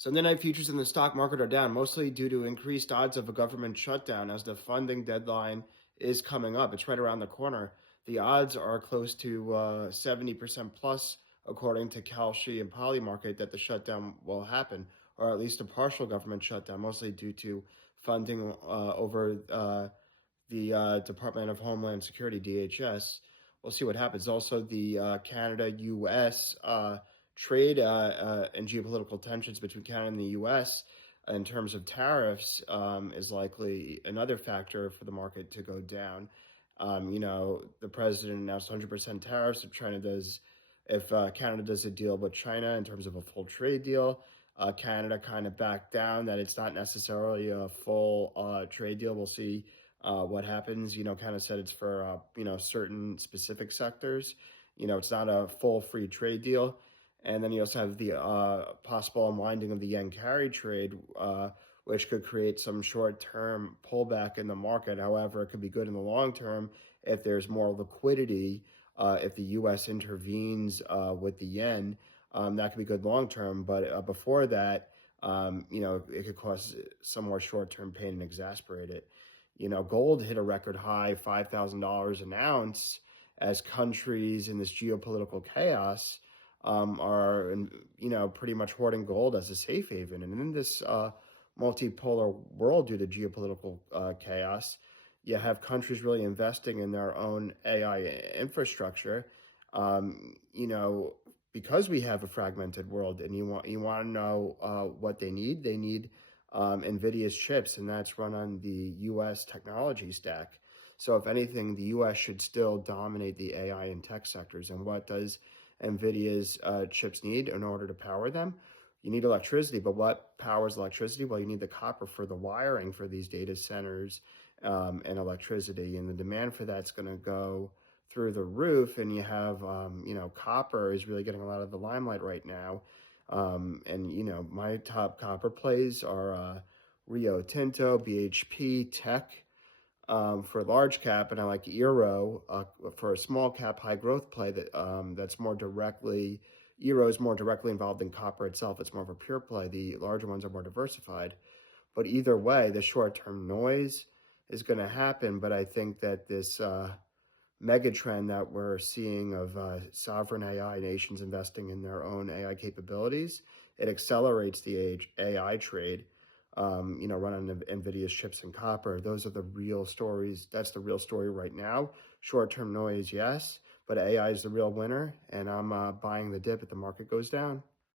Sunday night futures in the stock market are down, mostly due to increased odds of a government shutdown as the funding deadline is coming up. It's right around the corner. The odds are close to 70% plus, according to Kalshi and Polymarket, that the shutdown will happen, or at least a partial government shutdown, mostly due to funding over Department of Homeland Security, DHS. We'll see what happens. Also, the Canada US trade and geopolitical tensions between Canada and the US in terms of tariffs is likely another factor for the market to go down. The president announced 100% tariffs if Canada does a deal with China in terms of a full trade deal. Canada kind of backed down that it's not necessarily a full trade deal. We'll see what happens. Kind of said it's for certain specific sectors. It's not a full free trade deal. And then you also have the possible unwinding of the yen carry trade, which could create some short-term pullback in the market. However, it could be good in the long term if there's more liquidity. If the U.S. intervenes with the yen, that could be good long term. But before that, it could cause some more short-term pain and exasperate it. Gold hit a record high, $5,000 an ounce, as countries in this geopolitical chaos are, pretty much hoarding gold as a safe haven. And in this multipolar world, due to geopolitical chaos, you have countries really investing in their own AI infrastructure. Because we have a fragmented world, and you want to know what they need. They need NVIDIA's chips, and that's run on the U.S. technology stack. So if anything, the U.S. should still dominate the AI and tech sectors. And what does NVIDIA's chips need in order to power them? You need electricity, but what powers electricity? Well, you need the copper for the wiring for these data centers and electricity. And the demand for that's going to go through the roof. And you have, copper is really getting a lot of the limelight right now. My top copper plays are Rio Tinto, BHP, Tech for large cap, and I like Eero for a small cap, high growth play that's more directly. Eero is more directly involved in copper itself. It's more of a pure play. The larger ones are more diversified. But either way, the short term noise is going to happen. But I think that this mega trend that we're seeing of sovereign AI nations investing in their own AI capabilities, it accelerates the AI trade, run on NVIDIA's chips and copper. Those are the real stories. That's the real story right now. Short-term noise, yes, but AI is the real winner, and I'm buying the dip if the market goes down.